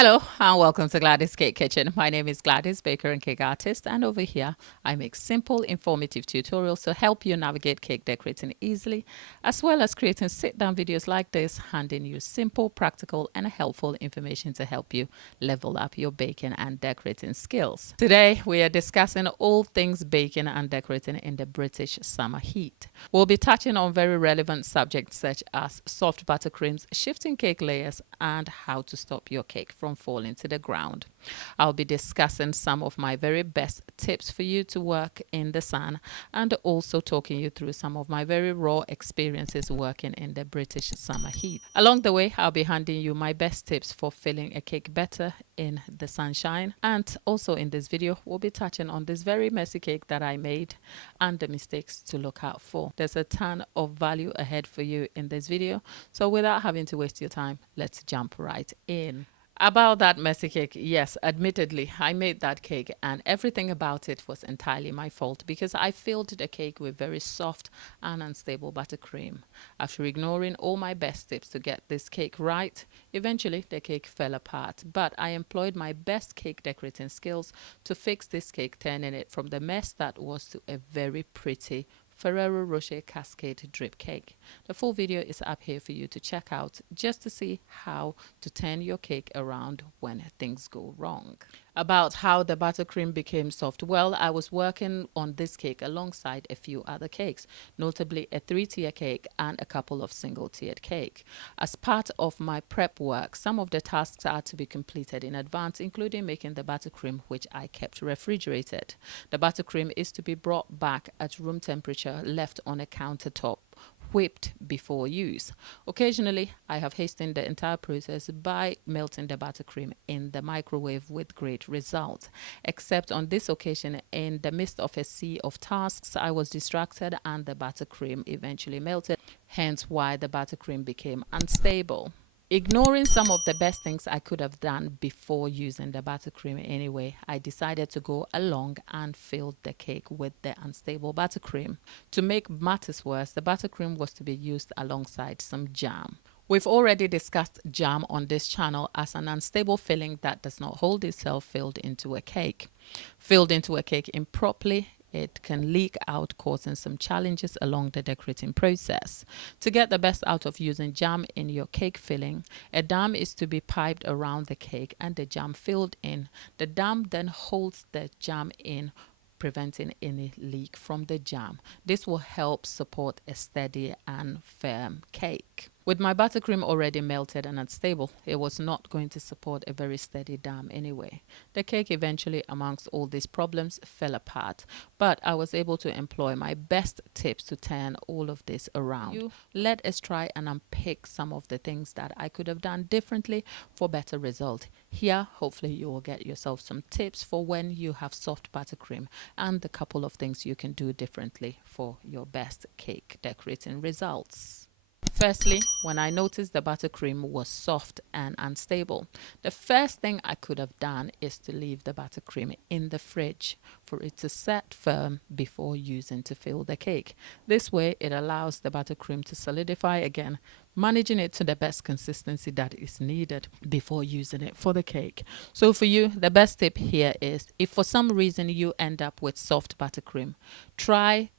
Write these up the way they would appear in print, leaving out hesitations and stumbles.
Hello and welcome to Gladys Cake Kitchen. My name is Gladys, baker and cake artist, and over here I make simple, informative tutorials to help you navigate cake decorating easily, as well as creating sit-down videos like this, handing you simple, practical and helpful information to help you level up your baking and decorating skills. Today we are discussing all things baking and decorating in the British summer heat. We'll be touching on very relevant subjects such as soft buttercreams, shifting cake layers, and how to stop your cake from falling to the ground. I'll be discussing some of my very best tips for you to work in the sun, and also talking you through some of my very raw experiences working in the British summer heat. Along the way, I'll be handing you my best tips for filling a cake better in the sunshine, and also in this video we'll be touching on this very messy cake that I made and the mistakes to look out for. There's a ton of value ahead for you in this video, so without having to waste your time, let's jump right in. About that messy cake, yes, admittedly, I made that cake and everything about it was entirely my fault because I filled the cake with very soft and unstable buttercream. After ignoring all my best tips to get this cake right, eventually the cake fell apart. But I employed my best cake decorating skills to fix this cake, turning it from the mess that was to a very pretty Ferrero Rocher Cascade drip cake. The full video is up here for you to check out just to see how to turn your cake around when things go wrong. About how the buttercream became soft. Well, I was working on this cake alongside a few other cakes, notably a 3-tier cake and a couple of single-tiered cake. As part of my prep work, some of the tasks are to be completed in advance, including making the buttercream, which I kept refrigerated. The buttercream is to be brought back at room temperature, left on a countertop, whipped before use. Occasionally, I have hastened the entire process by melting the buttercream in the microwave with great result. Except on this occasion, in the midst of a sea of tasks, I was distracted and the buttercream eventually melted, hence why the buttercream became unstable. Ignoring some of the best things I could have done before using the buttercream anyway, I decided to go along and fill the cake with the unstable buttercream. To make matters worse, the buttercream was to be used alongside some jam. We've already discussed jam on this channel as an unstable filling that does not hold itself filled into a cake. Filled into a cake improperly, it can leak out, causing some challenges along the decorating process. To get the best out of using jam in your cake filling, a dam is to be piped around the cake and the jam filled in. The dam then holds the jam in, preventing any leak from the jam. This will help support a steady and firm cake. With my buttercream already melted and unstable, it was not going to support a very steady dam anyway. The cake eventually, amongst all these problems, fell apart, but I was able to employ my best tips to turn all of this around. Let us try and unpick some of the things that I could have done differently for better result. Here, hopefully you will get yourself some tips for when you have soft buttercream and a couple of things you can do differently for your best cake decorating results. Firstly, when I noticed the buttercream was soft and unstable, the first thing I could have done is to leave the buttercream in the fridge for it to set firm before using to fill the cake. This way, it allows the buttercream to solidify again, managing it to the best consistency that is needed before using it for the cake. So for you, the best tip here is, if for some reason you end up with soft buttercream,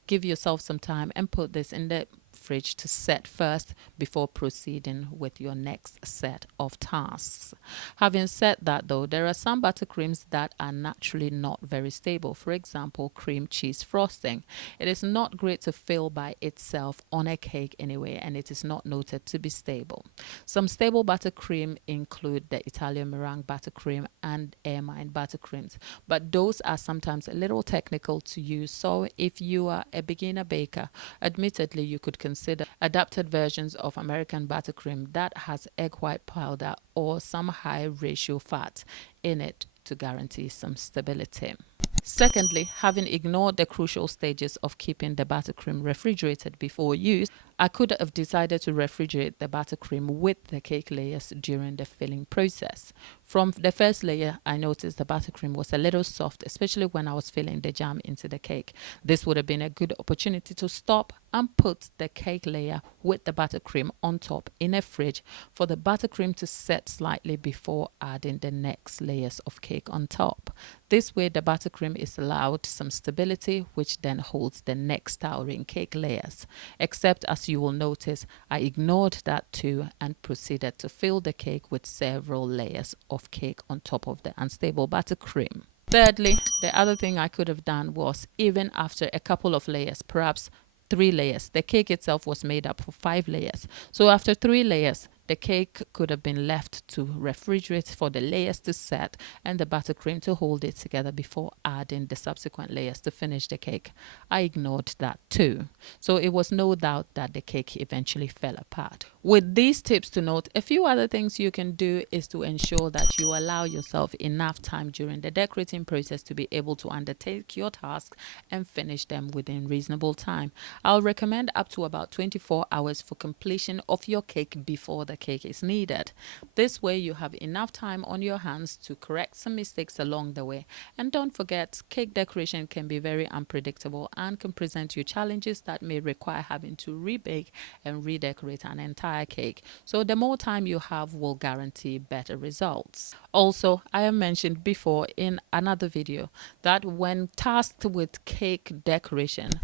give yourself some time and put this in the fridge to set first before proceeding with your next set of tasks. Having said that though, there are some buttercreams that are naturally not very stable. For example, cream cheese frosting. It is not great to fill by itself on a cake anyway, and it is not noted to be stable. Some stable buttercream include the Italian meringue buttercream and ermine buttercreams, but those are sometimes a little technical to use, so if you are a beginner baker, admittedly you could consider adapted versions of American buttercream that has egg white powder or some high ratio fat in it to guarantee some stability. Secondly, having ignored the crucial stages of keeping the buttercream refrigerated before use, I could have decided to refrigerate the buttercream with the cake layers during the filling process. From the first layer, I noticed the buttercream was a little soft, especially when I was filling the jam into the cake. This would have been a good opportunity to stop and put the cake layer with the buttercream on top in a fridge for the buttercream to set slightly before adding the next layers of cake on top. This way the buttercream is allowed some stability, which then holds the next towering cake layers. Except, as you will notice, I ignored that too and proceeded to fill the cake with several layers of cake on top of the unstable buttercream. Thirdly, the other thing I could have done was, even after a couple of layers, perhaps 3 layers, the cake itself was made up for 5 layers. So after 3 layers, the cake could have been left to refrigerate for the layers to set and the buttercream to hold it together before adding the subsequent layers to finish the cake. I ignored that too. So it was no doubt that the cake eventually fell apart. With these tips to note, a few other things you can do is to ensure that you allow yourself enough time during the decorating process to be able to undertake your tasks and finish them within reasonable time. I'll recommend up to about 24 hours for completion of your cake before the cake is needed. This way you have enough time on your hands to correct some mistakes along the way. And don't forget, cake decoration can be very unpredictable and can present you challenges that may require having to rebake and redecorate an entire cake. So the more time you have will guarantee better results. Also, I have mentioned before in another video that when tasked with cake decoration,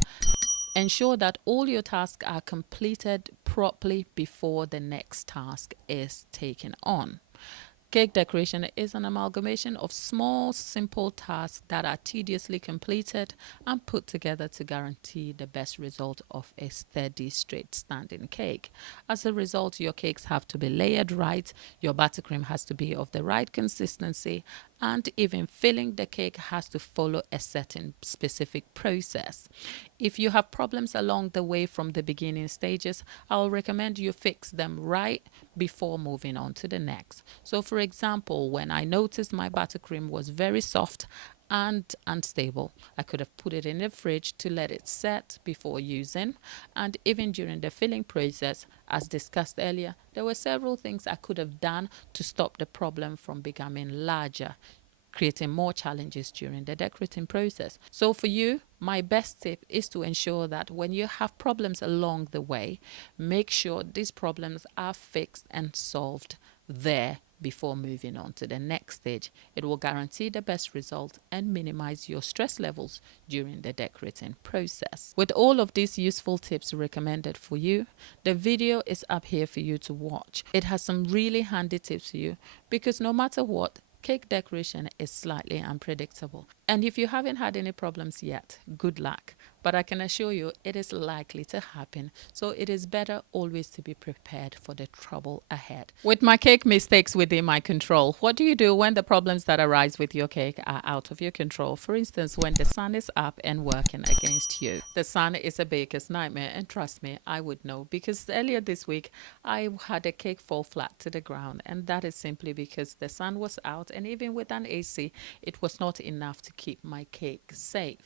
ensure that all your tasks are completed properly before the next task is taken on. Cake decoration is an amalgamation of small, simple tasks that are tediously completed and put together to guarantee the best result of a steady, straight standing cake. As a result, your cakes have to be layered right, your buttercream has to be of the right consistency, and even filling the cake has to follow a certain specific process. If you have problems along the way from the beginning stages, I'll recommend you fix them right before moving on to the next. So for example, when I noticed my buttercream was very soft and unstable, I could have put it in the fridge to let it set before using. And even during the filling process, as discussed earlier, there were several things I could have done to stop the problem from becoming larger, creating more challenges during the decorating process. So for you, my best tip is to ensure that when you have problems along the way, make sure these problems are fixed and solved there before moving on to the next stage. It will guarantee the best result and minimize your stress levels during the decorating process. With all of these useful tips recommended for you, the video is up here for you to watch. It has some really handy tips for you because no matter what, cake decoration is slightly unpredictable. And if you haven't had any problems yet, good luck. But I can assure you it is likely to happen. So it is better always to be prepared for the trouble ahead. With my cake mistakes within my control, what do you do when the problems that arise with your cake are out of your control? For instance, when the sun is up and working against you. The sun is a baker's nightmare, and trust me, I would know, because earlier this week I had a cake fall flat to the ground, and that is simply because the sun was out, and even with an AC, it was not enough to keep my cake safe.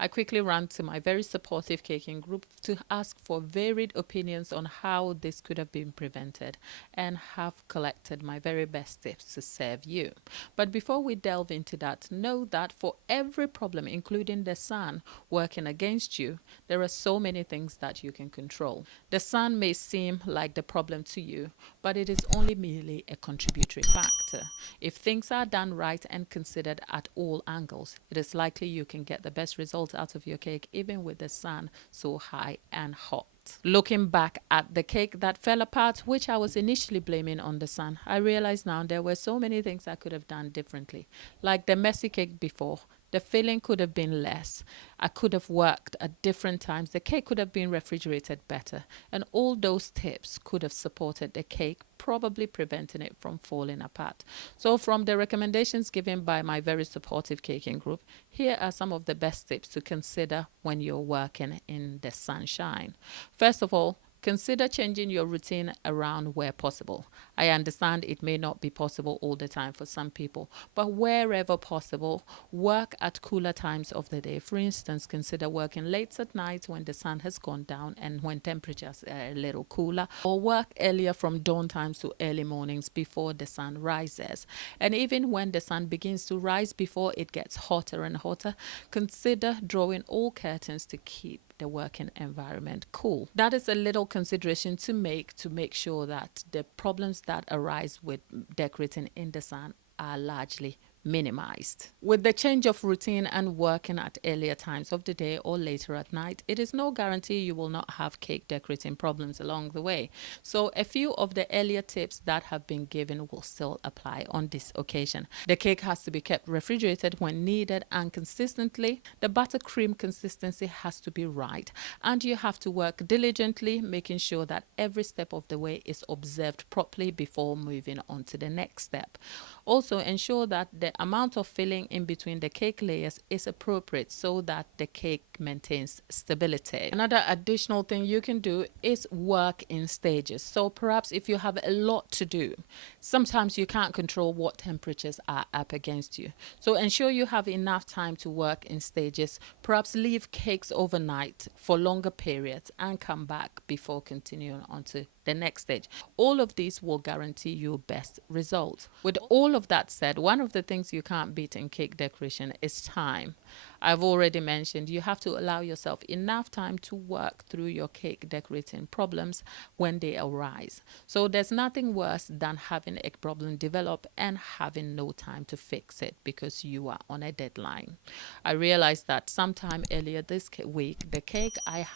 I quickly ran to my very supportive caking group to ask for varied opinions on how this could have been prevented, and have collected my very best tips to serve you. But before we delve into that, know that for every problem, including the sun working against you, there are so many things that you can control. The sun may seem like the problem to you, but it is only merely a contributory factor. If things are done right and considered at all angles, it is likely you can get the best result out of your cake even with the sun so high and hot. Looking back at the cake that fell apart, which I was initially blaming on the sun, I realize now there were so many things I could have done differently. Like the messy cake before, the filling could have been less. I could have worked at different times. The cake could have been refrigerated better. And all those tips could have supported the cake, probably preventing it from falling apart. So from the recommendations given by my very supportive caking group, here are some of the best tips to consider when you're working in the sunshine. First of all, Consider changing your routine around where possible. I understand it may not be possible all the time for some people, but wherever possible, work at cooler times of the day. For instance, consider working late at night when the sun has gone down and when temperatures are a little cooler, or work earlier from dawn times to early mornings before the sun rises. And even when the sun begins to rise, before it gets hotter and hotter, consider drawing all curtains to keep the working environment cool. That is a little consideration to make sure that the problems that arise with decorating in the sun are largely minimized. With the change of routine and working at earlier times of the day or later at night, it is no guarantee you will not have cake decorating problems along the way. So a few of the earlier tips that have been given will still apply on this occasion. The cake has to be kept refrigerated when needed and consistently. The buttercream consistency has to be right, and you have to work diligently, making sure that every step of the way is observed properly before moving on to the next step. Also, ensure that the amount of filling in between the cake layers is appropriate so that the cake maintains stability. Another additional thing you can do is work in stages. So perhaps if you have a lot to do, sometimes you can't control what temperatures are up against you. So ensure you have enough time to work in stages. Perhaps leave cakes overnight for longer periods and come back before continuing on to the next stage. All of these will guarantee you best results. With all of that said, one of the things you can't beat in cake decoration is time. I've already mentioned you have to allow yourself enough time to work through your cake decorating problems when they arise. So there's nothing worse than having a problem develop and having no time to fix it because you are on a deadline. I realized that sometime earlier this week, the cake I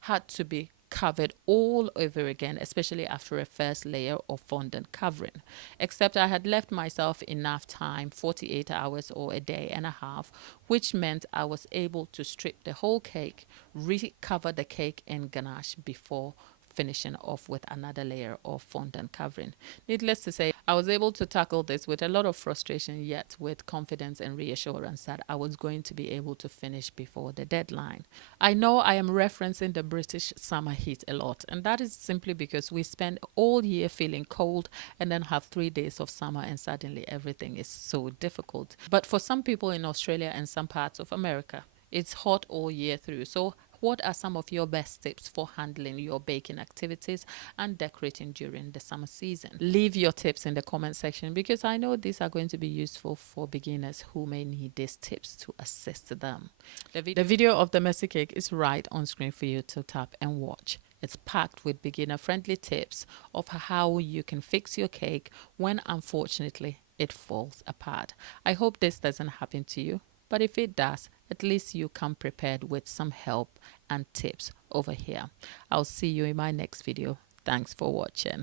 had to be covered all over again, especially after a first layer of fondant covering. Except I had left myself enough time, 48 hours or a day and a half, which meant I was able to strip the whole cake, recover the cake in ganache before finishing off with another layer of fondant covering. Needless to say, I was able to tackle this with a lot of frustration, yet with confidence and reassurance that I was going to be able to finish before the deadline. I know I am referencing the British summer heat a lot, and that is simply because we spend all year feeling cold and then have 3 days of summer and suddenly everything is so difficult. But for some people in Australia and some parts of America, it's hot all year through. So what are some of your best tips for handling your baking activities and decorating during the summer season? Leave your tips in the comment section because I know these are going to be useful for beginners who may need these tips to assist them. The video of the messy cake is right on screen for you to tap and watch. It's packed with beginner-friendly tips of how you can fix your cake when unfortunately it falls apart. I hope this doesn't happen to you. But if it does, at least you come prepared with some help and tips over here. I'll see you in my next video. Thanks for watching.